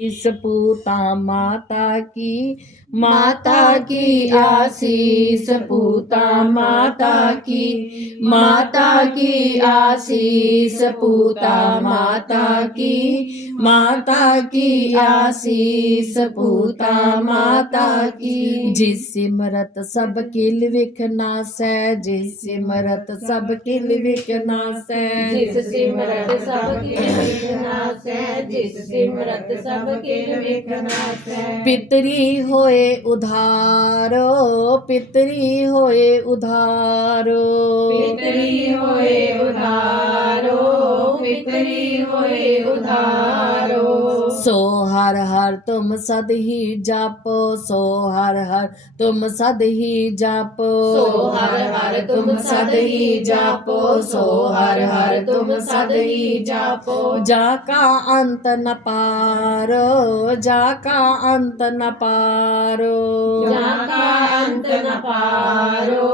इस पूता माता की माता की आशीष पूता माता की माता की आशीष पूता माता की माता की आशीष पूता माता की जिस सिमरत सब किल विख नासै जिस सिमरत सब किल विख नासै जिस सिमरत सब किल विख नासै जिस सिमरत सब किल विख नासै पितरी होए उधारो पितरी होए उधारो पितरी होए उधारो पितरी होए उधारो। सो हर हर तुम सद ही जापो सो हर हर तुम सद ही जापो। सो हर हर तुम सद ही जापो सो हर हर तुम सद ही जापो। जाका अंत न पारो जाका अंत न पारो। जाका अंत न पारो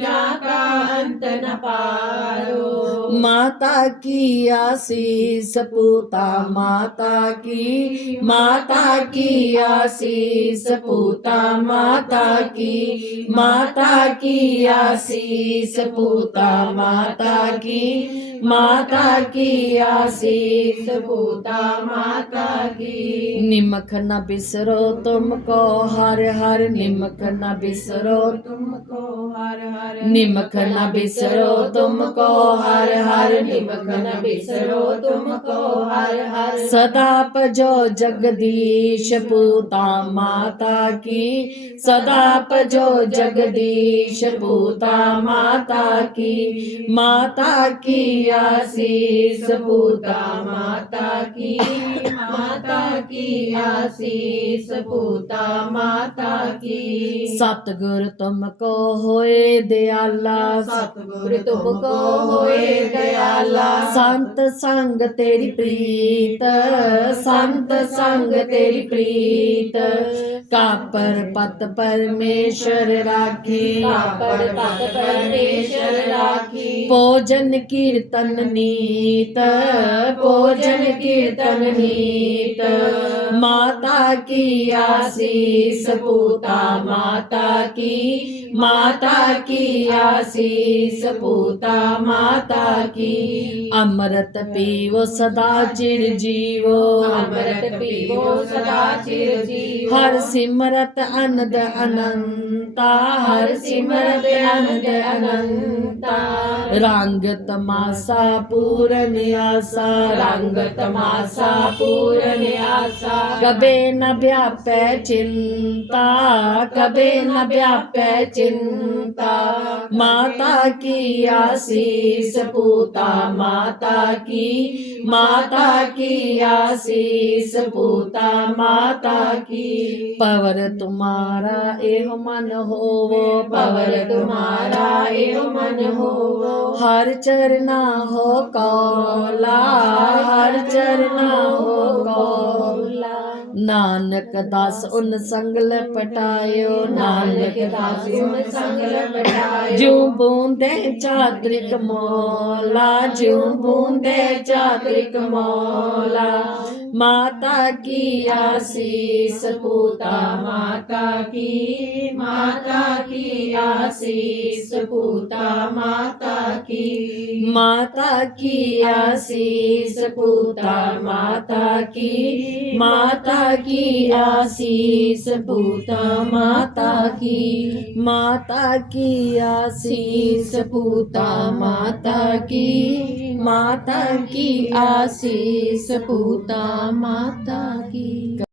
जाका अंत न पारो। माता की आशीष, पूता माता की माता की आशीष, पूता माता की माता की आशीष, पूता माता की माता की आशीष, पूता माता की। निमक न बिसरो तुमको हर हर निमक न बिसरो तुमको हर हर निमक न बिसरो तुमको हर हर। निमक न बिसरो तुमको हर हर सदा पजो जगदीश पूता माता की। सदा जो जगदीश पूता माता की। माता की आशीष पूता माता की। माता की आशीष पूता माता की। सतगुर तुमको होए दयाला। सतगुर तुमको होए ਦਿਆਲਾ ਸੰਤ ਸੰਗ ਤੇਰੀ ਪ੍ਰੀਤ ਸੰਤ ਸੰਗ ਤੇਰੀ ਪ੍ਰੀਤ। ਕਾਪਰ ਪਤ ਪਰਮੇਸ਼ਰ ਰਾਖੀ। ਕਾਪਰ ਪਤ ਪਰਮੇਸ਼ਰ ਰਾਖੀ। ਭੋਜਨ ਕੀਰਤਨ ਨੀਤ ਭੋਜਨ ਕੀਰਤਨ ਨੀਤ। माता की आशीष पूता माता की माता की आशीष पूता माता की। अमृत पीवो सदा चिर जीवो। अमृत पीवो सदा चिर जीवो। हर सिमरत अनद अनंता हर सिमरत अनद अनंता रंग तमाशा पूरन आशा। रंग तमाशा पूरन आशा। कबे न व्यापै चिंता कबे न व्यापै चिंता। माता की आशीष पूता माता की माता की आशीष पूता माता की। पवर तुम्हारा एह मन हो पवर तुम्हारा एह मन हो हर चरना हो कौला हर चरना नानक दास उन संगल पटायो, नानक दास उन संगल पटायो। जो बूंदे चात्रिक मौला जो बूंदे चात्रिक मौला, माता की आशीष पूता, माता की माता की आशीष पूता, माता की माता की आशीष पूता, माता की, माता की आशीष पूता माता की। माता की आशीष पूता माता की। माता की आशीष पूता माता की।